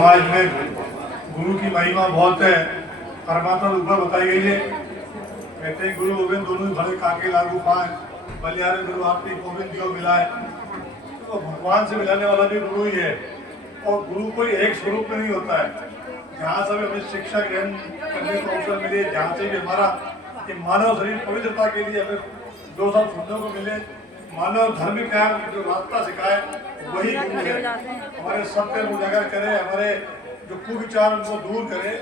समाज में गुरु की महिमा बहुत है, परमात्मा ऊपर बताई गई है। कहते हैं गुरु गोविंद दोनों ही भले काके लागू पाए, बलियारे गुरु आपकी गोविंद जो मिलाए। तो भगवान से मिलाने वाला भी गुरु ही है, और गुरु कोई एक स्वरूप में नहीं होता है। जहाँ से भी हमें शिक्षा ग्रहण करने को अवसर मिले, जहाँ से भी हमारा ये मानव शरीर पवित्रता के लिए हमें दो शब्द सुनने को मिले, मानव धर्म का जो रास्ता सिखाए वही गुरु है। हमारे सत्य को उजागर करे, हमारे जो कुविचार उनको दूर करे,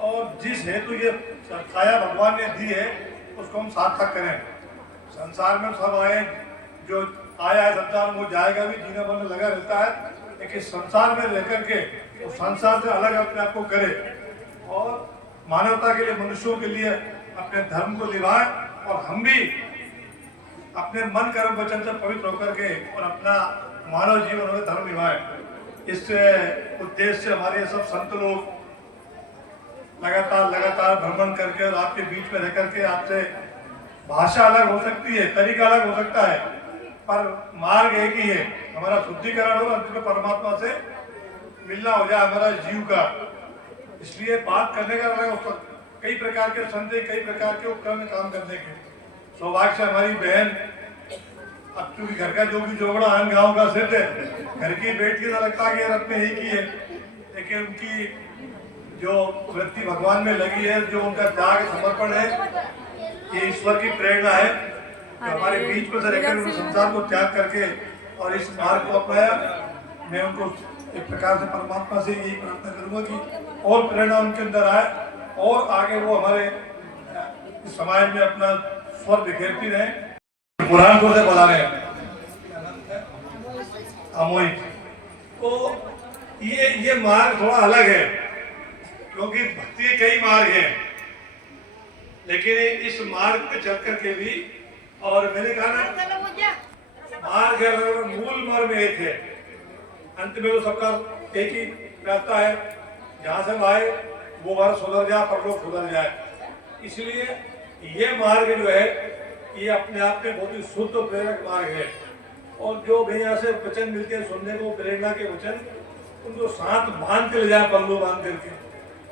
और जिस हेतु ये छाया भगवान ने दी है उसको हम सार्थक करें। संसार में सब आए, जो आया है संसार में वो जाएगा भी, जीना मरना लगा रहता है, लेकिन संसार में रह करके तो संसार से अलग अपने आप को करे और मानवता के लिए, मनुष्यों के लिए अपने धर्म को निभाए, और हम भी अपने मन कर्म वचन से पवित्र होकर के और अपना मानव जीवन में धर्म निभाए। इस उद्देश्य से हमारे सब संत लोग लगातार भ्रमण करके और आपके बीच में रह करके, आपसे भाषा अलग हो सकती है, तरीका अलग हो सकता है, पर मार्ग एक ही है। हमारा शुद्धिकरण हो, अंत में परमात्मा से मिलना हो जाए हमारा जीव का। इसलिए बात करने का अलग, कई प्रकार के संत, कई प्रकार के उपक्रम काम करने के। सौभाग्य से हमारी बहन, अब चूंकि घर का जो भी जोगड़ा है गाँव का सिद्ध है, घर की बेटी तो लगता है रत्न ही की है, लेकिन उनकी जो वृत्ति भगवान में लगी है, जो उनका त्याग समर्पण है, ये ईश्वर की प्रेरणा है। तो हमारे बीच में से रहकर उन्होंने संसार को त्याग करके और इस मार्ग को अपनाया। मैं उनको एक प्रकार से परमात्मा से यही प्रार्थना करूंगा कि और प्रेरणा उनके अंदर आए, और आगे वो हमारे समाज में अपना स्वर बिखेरती रहे। पुरानपुर से बता रहे हैं अमोहित। तो ये मार्ग थोड़ा अलग है, क्योंकि भक्ति के कई मार्ग हैं, लेकिन इस मार्ग पे चल करके भी, और मैंने कहा ना मार्ग है, मूल मार्ग में एक है, अंत में तो सबका एक ही रहता है, जहाँ से आए वो बार सुधर जाए, पर लोग सुधर जाए। इसलिए ये मार्ग जो है ये अपने आप में बहुत ही शुद्ध और प्रेरक मार्ग है। और जो भी यहाँ से वचन मिलते हैं सुनने को, प्रेरणा के वचन, उनको साथ बांध के ले जाए, पल्लू बांध करके।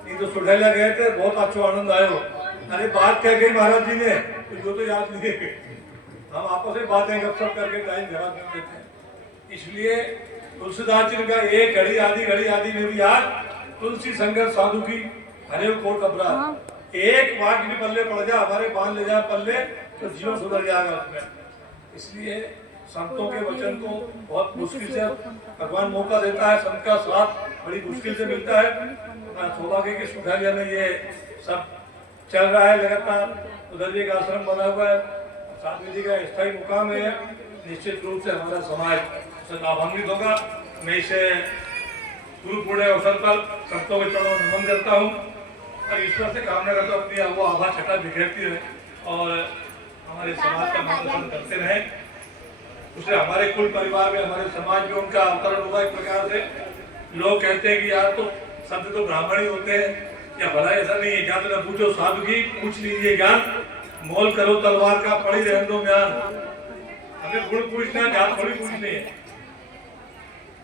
नहीं तो सुठैला गए थे, बहुत अच्छा आनंद आयो, अरे बात कह गई महाराज जी ने, तो याद नहीं है। हम आपस में बातें गपशप करके टाइम खराब कर देते हैं। इसलिए तुलसीदास जी का एक घड़ी आदि में भी याद, तुलसी संगत साधु की हरे कोट कपड़ा। एक वाक्य भी पल्ले पड़ जाए, हमारे बांध ले जाए पल्ले, तो जीवन सुधर जाएगा उसमें। इसलिए संतों के वचन को बहुत मुश्किल से भगवान मौका देता है, संत का साथ बड़ी मुश्किल से मिलता है। सौभाग्य के सुखालिया में ये सब चल रहा है लगातार। उधर भी एक आश्रम बना हुआ है, साधु जी का स्थायी मुकाम है। निश्चित रूप से हमारा समाज से लाभान्वित होगा। मैं इसे गुरु पूर्ण अवसर पर संतों के चरणों में नमन करता हूँ और ईश्वर से कामना करता हूँ अपनी वो आभा छटा बिखेरती रहे और हमारे समाज का मार्गदर्शन करते रहे। उससे हमारे कुल परिवार में, हमारे समाज में उनका अवतरण होगा। एक प्रकार से लोग कहते हैं कि यार तो संत तो ब्राह्मण ही होते हैं, या भला ऐसा नहीं है। क्या तो पूछो साधु की, पूछ लीजिए ज्ञान, मोल करो तलवार का, पड़ी रहने दो ज्ञान। हमें गुण पूछना है, ज्ञान थोड़ी पूछनी है।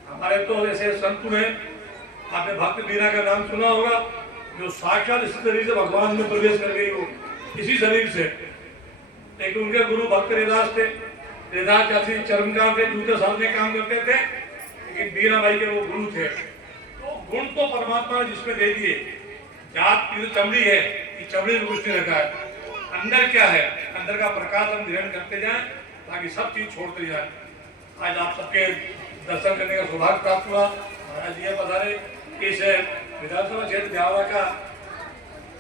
हमारे तो ऐसे संत हैं, आपने भक्त मीरा का नाम सुना होगा, जो साक्षात इसी शरीर से भगवान में प्रवेश कर गई हो, इसी शरीर से। लेकिन उनके गुरु भक्त रेदास थे, रेदास जैसे चरमकार थे, जूते साधने काम करते थे, लेकिन मीरा बाई के वो गुरु थे। तो गुण तो परमात्मा ने जिसमें दे दिए। जात की जो चमड़ी है, ये चमड़ी में कुछ नहीं रखा है, अंदर क्या है, अंदर का प्रकाश हम ग्रहण करते जाएं ताकि सब चीज छोड़ते जाए। आज आप सबके दर्शन करने का सौभाग्य प्राप्त हुआ। महाराज जी पधारे इस विधानसभा क्षेत्र ब्यावरा का।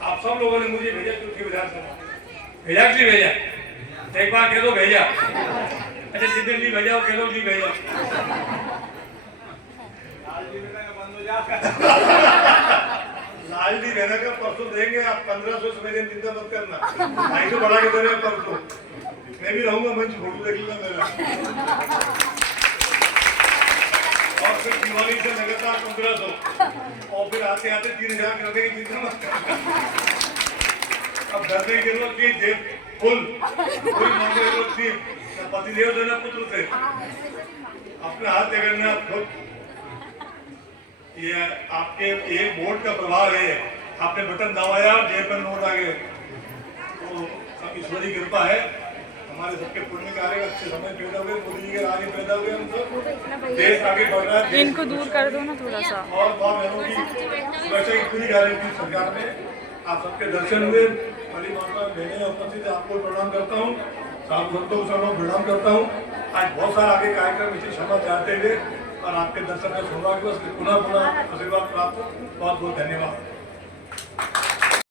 आप सब लोगों ने मुझे भेजा, क्योंकि विधानसभा भेजा कि नहीं भेजा, एक बार कह दो भेजा। अच्छा जितने नहीं भेजा वो कह दो नहीं भेजा। लाल जी रहने का परसों देंगे, आप 1500 सवेरे चिंता मत करना, 250 बढ़ा के दे रहे हैं परसों। मैं भी रहूंगा, मंच फोटो देख लेना मेरा। और फिर दिवाली से लगातार 1500 और फिर आते आते 3000 कर देंगे, चिंता मत करना। अब डरने की जरूरत नहीं, जेब फुल, कोई मांगने की जरूरत नहीं। पतिदेव देना पुत्र से, अपने हाथ देना खुद। ये आपके एक वोट का प्रभाव है। आपने बटन दबाया, जेब में नोट आ गए, तो सब ईश्वरी कृपा है। हमारे सबके पुण्य कार्य अच्छे समय पैदा हुए, मोदी जी के आगे पैदा हुए, हम सब देश आगे बढ़ रहा है। इनको दूर कर दो ना थोड़ा सा। और माँ बहनों की सुरक्षा की पूरी गारंटी सरकार में। आप सबके दर्शन हुए, बड़ी मात्रा में बहनें उपस्थित, आपको प्रणाम करता हूँ, साधु संतों को सब प्रणाम करता हूँ। आज बहुत सारा आगे कार्यक्रम इसी क्षमा चाहते हुए और आपके दर्शन का सौभाग्य पुनः पुनः आशीर्वाद प्राप्त। बहुत बहुत धन्यवाद।